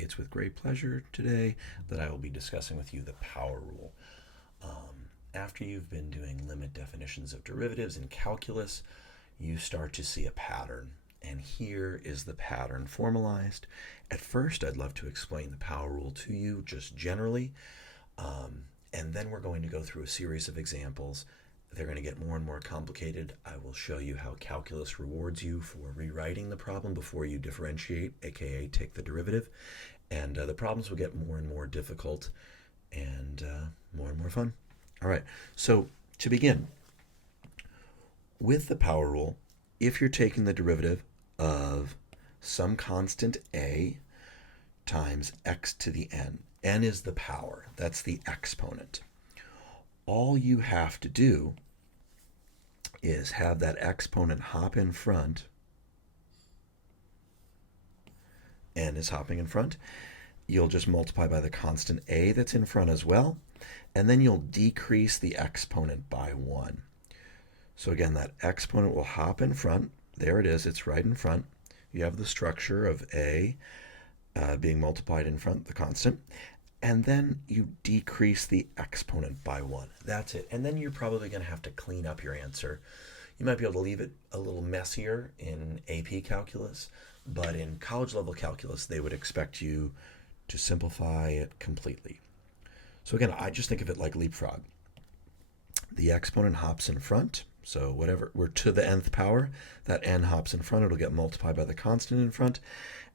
It's with great pleasure today that I will be discussing with you the power rule. After you've been doing limit definitions of derivatives in calculus, you start to see a pattern. And here is the pattern formalized. At first, I'd love to explain the power rule to you just generally, and then we're going to go through a series of examples. They're going to get more and more complicated. I will show you how calculus rewards you for rewriting the problem before you differentiate, aka take the derivative. And the problems will get more and more difficult and more fun. All right, so to begin, with the power rule, if you're taking the derivative of some constant a times x to the n is the power, that's the exponent. All you have to do is have that exponent hop in front. N is hopping in front. You'll just multiply by the constant a that's in front as well, and then you'll decrease the exponent by 1. So again, that exponent will hop in front. There it is, it's right in front. You have the structure of a being multiplied in front, the constant, and then you decrease the exponent by 1. That's it. And then you're probably going to have to clean up your answer. You might be able to leave it a little messier in AP calculus, but in college level calculus, they would expect you to simplify it completely. So again, I just think of it like leapfrog. The exponent hops in front, so whatever, we're to the nth power, that n hops in front, it'll get multiplied by the constant in front,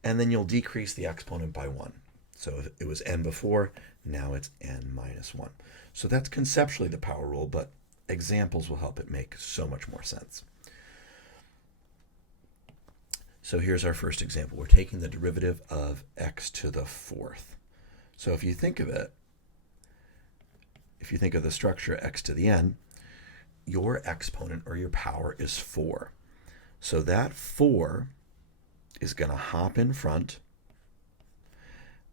and then you'll decrease the exponent by 1. So if it was n before, now it's n minus 1. So that's conceptually the power rule, but examples will help it make so much more sense. So here's our first example. We're taking the derivative of x to the 4th. So if you think of it, if you think of the structure x to the n, your exponent or your power is 4. So that 4 is going to hop in front,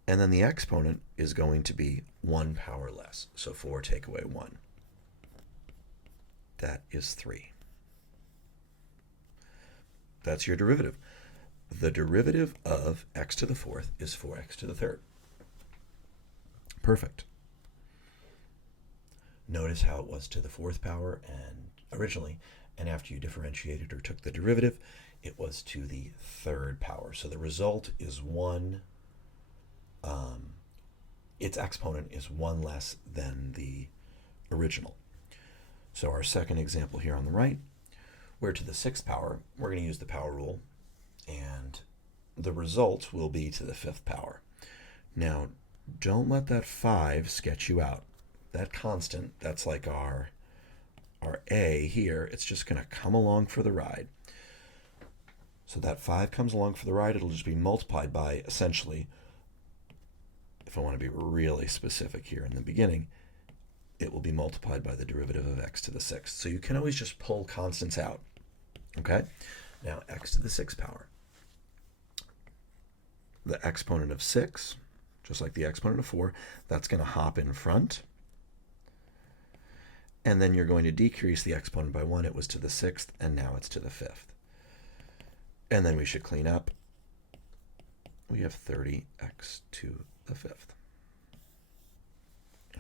and then the exponent is going to be 1 power less. So 4 take away 1. That is 3. That's your derivative. The derivative of x to the 4th is 4x to the 3rd. Perfect. Notice how it was to the 4th power and originally, and after you differentiated or took the derivative, it was to the 3rd power. So the result is 1, its exponent is 1 less than the original. So our second example here on the right, we're to the 6th power. We're going to use the power rule, and the result will be to the 5th power. Now, don't let that 5 sketch you out. That constant, that's like our a here, it's just going to come along for the ride. So that 5 comes along for the ride, it'll just be multiplied by, essentially, if I want to be really specific here in the beginning, it will be multiplied by the derivative of x to the 6th. So you can always just pull constants out. Okay? Now, x to the 6th power. The exponent of 6, just like the exponent of 4, that's going to hop in front. And then you're going to decrease the exponent by 1. It was to the 6th, and now it's to the 5th. And then we should clean up. We have 30x to the 5th.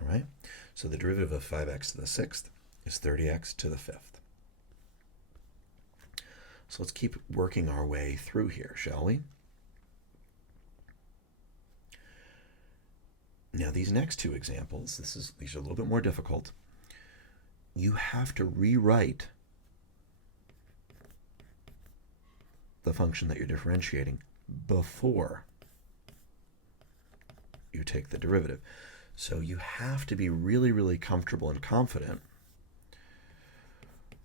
All right? So the derivative of 5x to the 6th is 30x to the 5th. So let's keep working our way through here, shall we? Now these next two examples, these are a little bit more difficult. You have to rewrite the function that you're differentiating before you take the derivative. So you have to be really comfortable and confident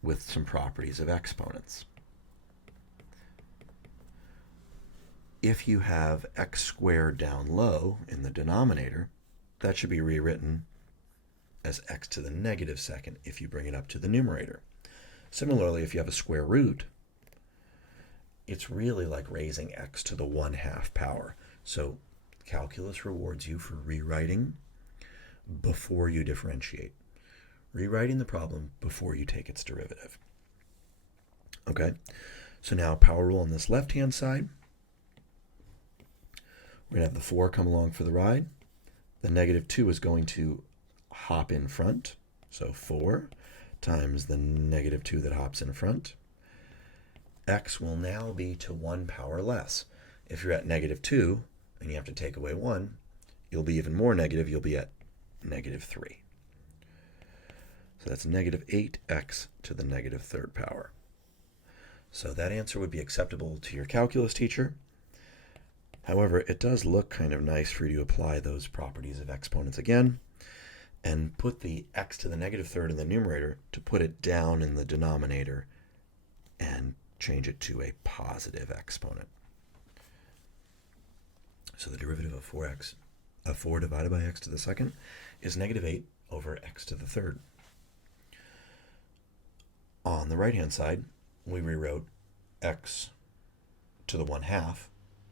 with some properties of exponents. If you have x squared down low in the denominator, that should be rewritten as x to the negative 2nd if you bring it up to the numerator. Similarly, if you have a square root, it's really like raising x to the 1/2 power. So calculus rewards you for rewriting before you differentiate. Rewriting the problem before you take its derivative. Okay, so now power rule on this left-hand side. We're going to have the 4 come along for the ride. The negative 2 is going to hop in front. So 4 times the negative 2 that hops in front. X will now be to 1 power less. If you're at negative 2 and you have to take away 1, you'll be even more negative. You'll be at negative 3. So that's negative 8x to the negative 3rd power. So that answer would be acceptable to your calculus teacher. However, it does look kind of nice for you to apply those properties of exponents again and put the x to the negative 3rd in the numerator to put it down in the denominator and change it to a positive exponent. So the derivative of 4 divided by x to the second is negative 8 over x to the 3rd. On the right-hand side, we rewrote x to the 1/2.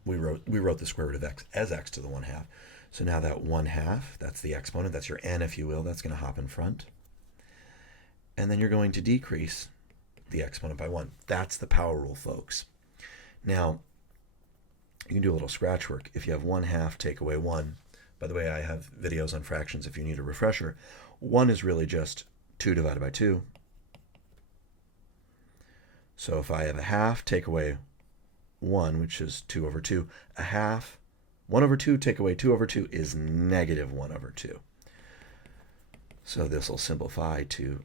We wrote the square root of x as x to the 1/2. So now that 1/2, that's the exponent, that's your n, if you will, that's going to hop in front. And then you're going to decrease the exponent by 1. That's the power rule, folks. Now, you can do a little scratch work. If you have 1/2 take away 1, by the way, I have videos on fractions if you need a refresher. 1 is really just 2 divided by 2. So if I have a half take away 1, which is 2 over 2, a half, 1 over 2 take away 2 over 2 is negative 1 over 2. So this will simplify to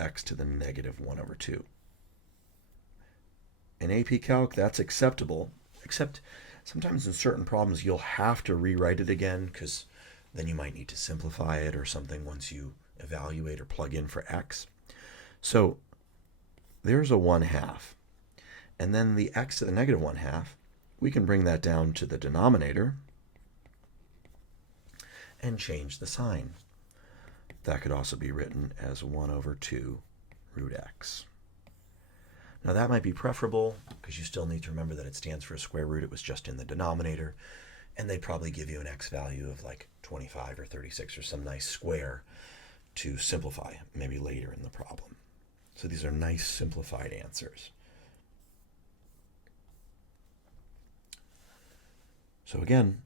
x to the negative 1 over 2. In AP Calc, that's acceptable, except sometimes in certain problems you'll have to rewrite it again because then you might need to simplify it or something once you evaluate or plug in for x. So there's a 1/2. And then the x to the negative 1/2, we can bring that down to the denominator and change the sign. That could also be written as 1 over 2 root x. Now that might be preferable because you still need to remember that it stands for a square root. It was just in the denominator. And they'd probably give you an x value of like 25 or 36 or some nice square to simplify maybe later in the problem. So these are nice simplified answers. So again,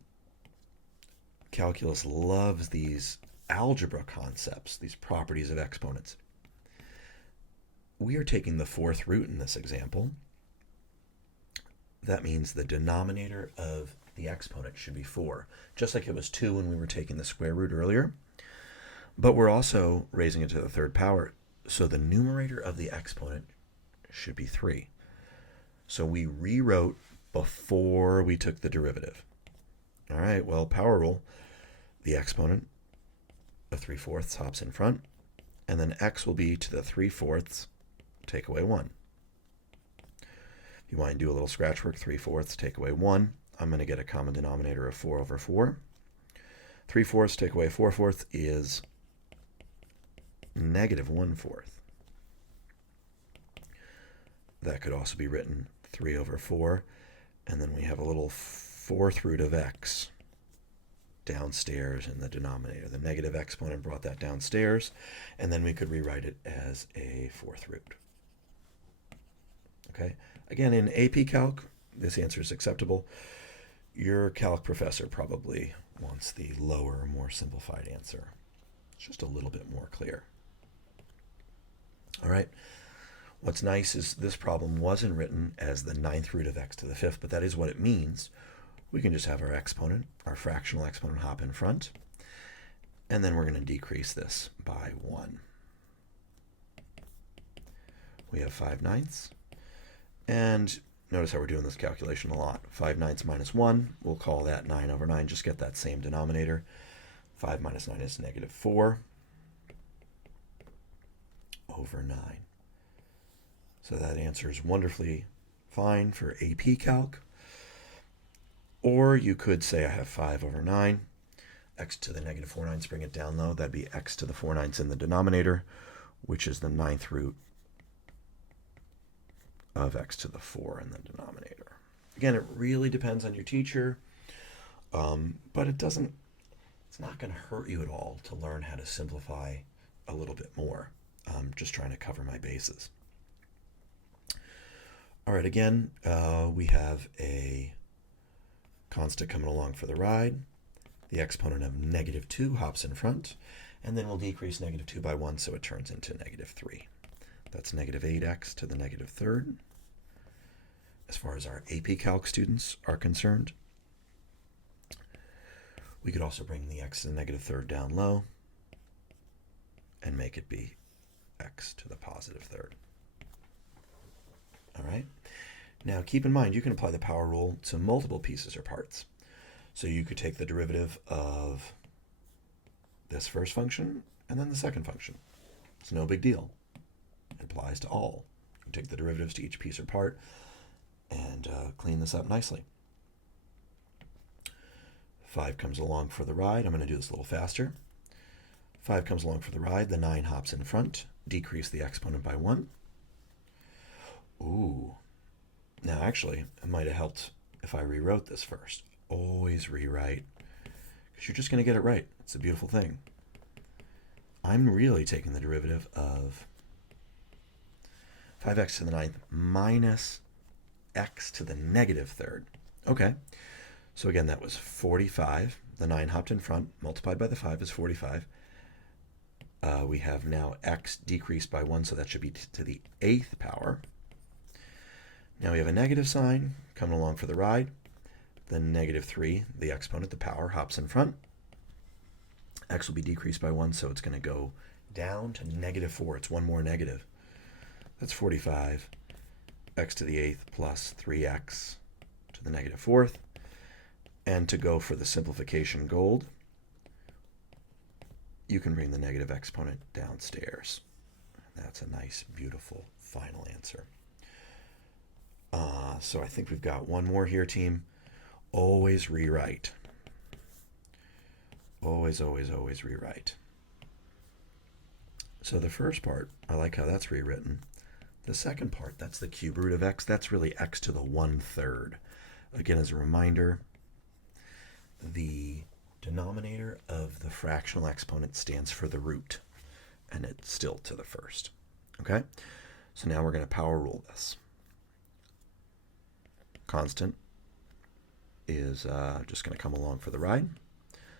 calculus loves these algebra concepts, these properties of exponents. We are taking the 4th root in this example. That means the denominator of the exponent should be 4, just like it was 2 when we were taking the square root earlier. But we're also raising it to the 3rd power, so the numerator of the exponent should be 3. So we rewrote before we took the derivative. All right, well, power rule, the exponent of 3/4 hops in front, and then x will be to the 3/4 take away 1. If you want to do a little scratch work, 3/4 take away 1, I'm going to get a common denominator of 4 over 4. 3/4 take away 4/4 is negative 1/4. That could also be written 3 over 4, and then we have a little 4th root of x downstairs in the denominator. The negative exponent brought that downstairs, and then we could rewrite it as a 4th root. Okay, again, in AP Calc, this answer is acceptable. Your calc professor probably wants the lower, more simplified answer. It's just a little bit more clear. All right. What's nice is this problem wasn't written as the 9th root of x to the 5th, but that is what it means. We can just have our exponent, our fractional exponent, hop in front, and then we're going to decrease this by 1. We have 5/9, and notice how we're doing this calculation a lot. 5/9 minus 1, we'll call that 9 over 9, just get that same denominator. 5 minus 9 is negative 4 over 9. So that answer is wonderfully fine for AP Calc. Or you could say I have 5 over 9. X to the negative 4/9, bring it down low. That'd be x to the 4/9 in the denominator, which is the 9th root of x to the 4 in the denominator. Again, it really depends on your teacher, but it's not going to hurt you at all to learn how to simplify a little bit more. I'm just trying to cover my bases. All right, again, we have a Constant coming along for the ride. The exponent of negative 2 hops in front, and then we'll decrease negative 2 by 1, so it turns into negative 3. That's negative 8x to the negative third. As far as our AP Calc students are concerned, we could also bring the x to the negative third down low and make it be x to the positive third. All right? Now keep in mind, you can apply the power rule to multiple pieces or parts. So you could take the derivative of this first function and then the second function. It's no big deal. It applies to all. You can take the derivatives to each piece or part and clean this up nicely. 5 comes along for the ride. I'm going to do this a little faster. 5 comes along for the ride. The 9 hops in front. Decrease the exponent by 1. Ooh. Now, actually, it might have helped if I rewrote this first. Always rewrite, because you're just going to get it right. It's a beautiful thing. I'm really taking the derivative of 5x to the ninth minus x to the negative third. Okay. So again, that was 45. The 9 hopped in front. Multiplied by the 5 is 45. We have now x decreased by 1, so that should be to the 8th power. Now we have a negative sign coming along for the ride. The negative 3, the exponent, the power, hops in front. X will be decreased by 1, so it's going to go down to negative 4. It's one more negative. That's 45. X to the 8th plus 3x to the negative 4th. And to go for the simplification gold, you can bring the negative exponent downstairs. That's a nice, beautiful final answer. So I think we've got one more here, team. Always rewrite. Always, always, always rewrite. So the first part, I like how that's rewritten. The second part, that's the cube root of x. That's really x to the 1/3. Again, as a reminder, the denominator of the fractional exponent stands for the root, and it's still to the first. Okay? So now we're going to power rule this. Constant is just going to come along for the ride.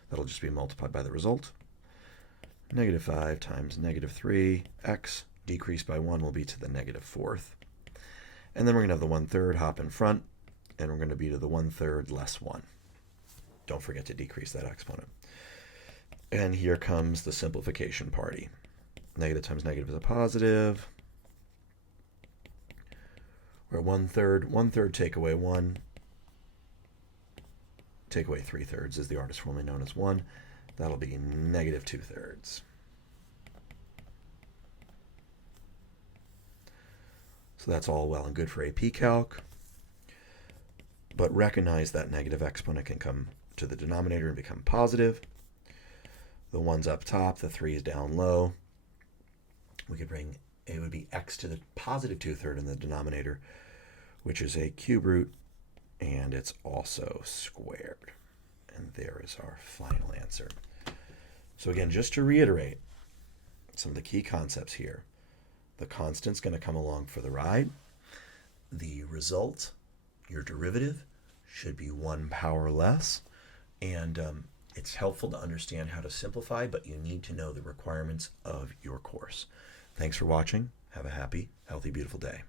That'll just be multiplied by the result. Negative 5 times negative 3, x decreased by 1 will be to the negative 4th. And then we're going to have the 1/3 hop in front, and we're going to be to the 1/3 less 1. Don't forget to decrease that exponent. And here comes the simplification party. Negative times negative is a positive. Where 1/3 take away 1, take away 3/3 is the artist formerly known as 1. That'll be negative 2/3. So that's all well and good for AP Calc. But recognize that negative exponent can come to the denominator and become positive. The 1's up top, the 3 is down low. We could bring, it would be x to the positive 2/3 in the denominator, which is a cube root, and it's also squared. And there is our final answer. So again, just to reiterate some of the key concepts here. The constant's going to come along for the ride. The result, your derivative, should be 1 power less. And it's helpful to understand how to simplify, but you need to know the requirements of your course. Thanks for watching. Have a happy, healthy, beautiful day.